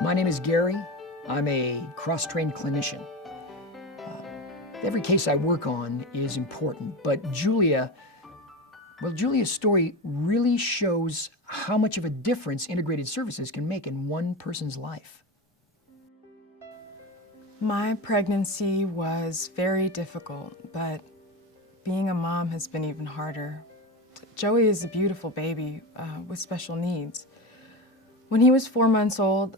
My name is Gary. I'm a cross-trained clinician. Every case I work on is important, but Julia's story really shows how much of a difference integrated services can make in one person's life. My pregnancy was very difficult, but being a mom has been even harder. Joey is a beautiful baby with special needs. When he was 4 months old,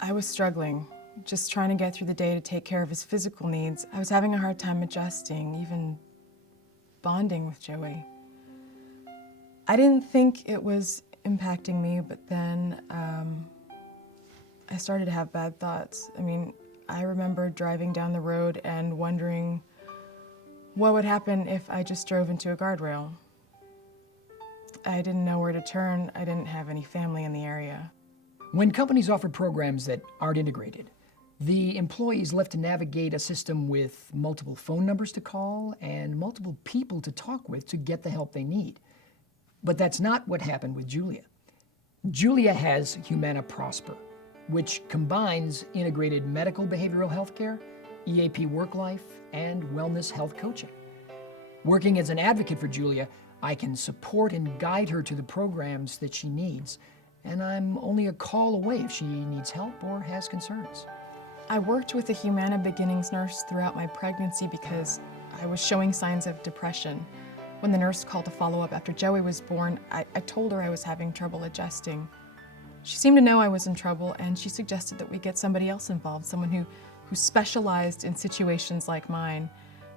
I was struggling, just trying to get through the day to take care of his physical needs. I was having a hard time adjusting, even bonding with Joey. I didn't think it was impacting me, but then I started to have bad thoughts. I remember driving down the road and wondering what would happen if I just drove into a guardrail. I didn't know where to turn. I didn't have any family in the area. When companies offer programs that aren't integrated, the employee is left to navigate a system with multiple phone numbers to call and multiple people to talk with to get the help they need. But that's not what happened with Julia. Julia has Humana Prosper, which combines integrated medical behavioral health care, EAP work life, and wellness health coaching. Working as an advocate for Julia, I can support and guide her to the programs that she needs, and I'm only a call away if she needs help or has concerns. I worked with a Humana Beginnings nurse throughout my pregnancy because I was showing signs of depression. When the nurse called to follow up after Joey was born, I told her I was having trouble adjusting. She seemed to know I was in trouble, and she suggested that we get somebody else involved, someone who specialized in situations like mine.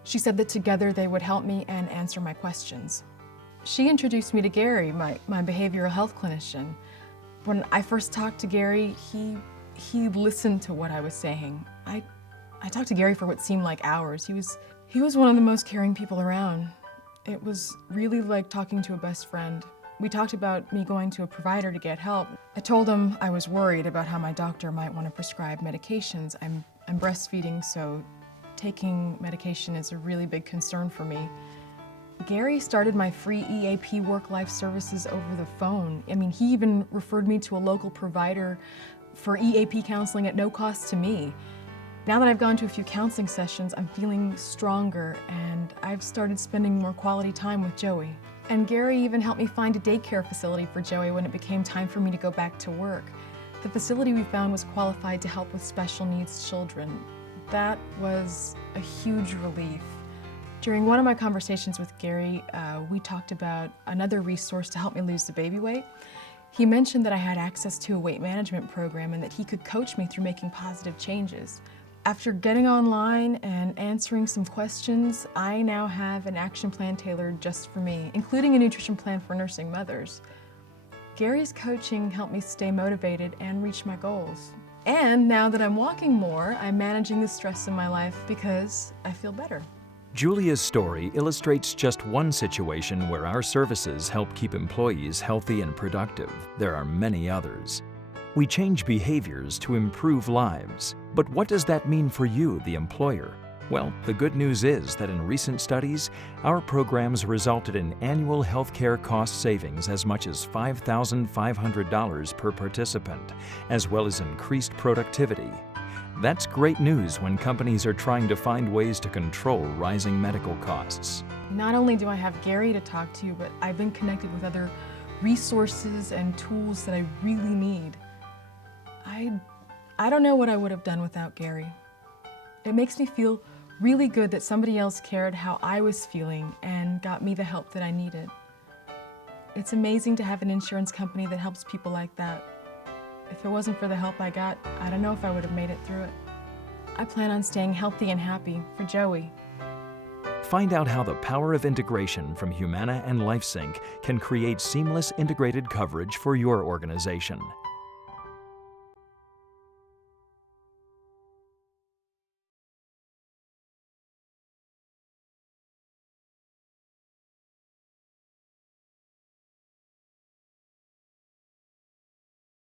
She said that together they would help me and answer my questions. She introduced me to Gary, my behavioral health clinician. When I first talked to Gary, he listened to what I was saying. I talked to Gary for what seemed like hours. He was one of the most caring people around. It was really like talking to a best friend. We talked about me going to a provider to get help. I told him I was worried about how my doctor might want to prescribe medications. I'm breastfeeding, so taking medication is a really big concern for me. Gary started my free EAP work-life services over the phone. He even referred me to a local provider for EAP counseling at no cost to me. Now that I've gone to a few counseling sessions, I'm feeling stronger, and I've started spending more quality time with Joey. And Gary even helped me find a daycare facility for Joey when it became time for me to go back to work. The facility we found was qualified to help with special needs children. That was a huge relief. During one of my conversations with Gary, we talked about another resource to help me lose the baby weight. He mentioned that I had access to a weight management program and that he could coach me through making positive changes. After getting online and answering some questions, I now have an action plan tailored just for me, including a nutrition plan for nursing mothers. Gary's coaching helped me stay motivated and reach my goals. And now that I'm walking more, I'm managing the stress in my life because I feel better. Julia's story illustrates just one situation where our services help keep employees healthy and productive. There are many others. We change behaviors to improve lives. But what does that mean for you, the employer? Well, the good news is that in recent studies, our programs resulted in annual healthcare cost savings as much as $5,500 per participant, as well as increased productivity. That's great news when companies are trying to find ways to control rising medical costs. Not only do I have Gary to talk to, but I've been connected with other resources and tools that I really need. I don't know what I would have done without Gary. It makes me feel really good that somebody else cared how I was feeling and got me the help that I needed. It's amazing to have an insurance company that helps people like that. If it wasn't for the help I got, I don't know if I would have made it through it. I plan on staying healthy and happy for Joey. Find out how the power of integration from Humana and LifeSync can create seamless integrated coverage for your organization.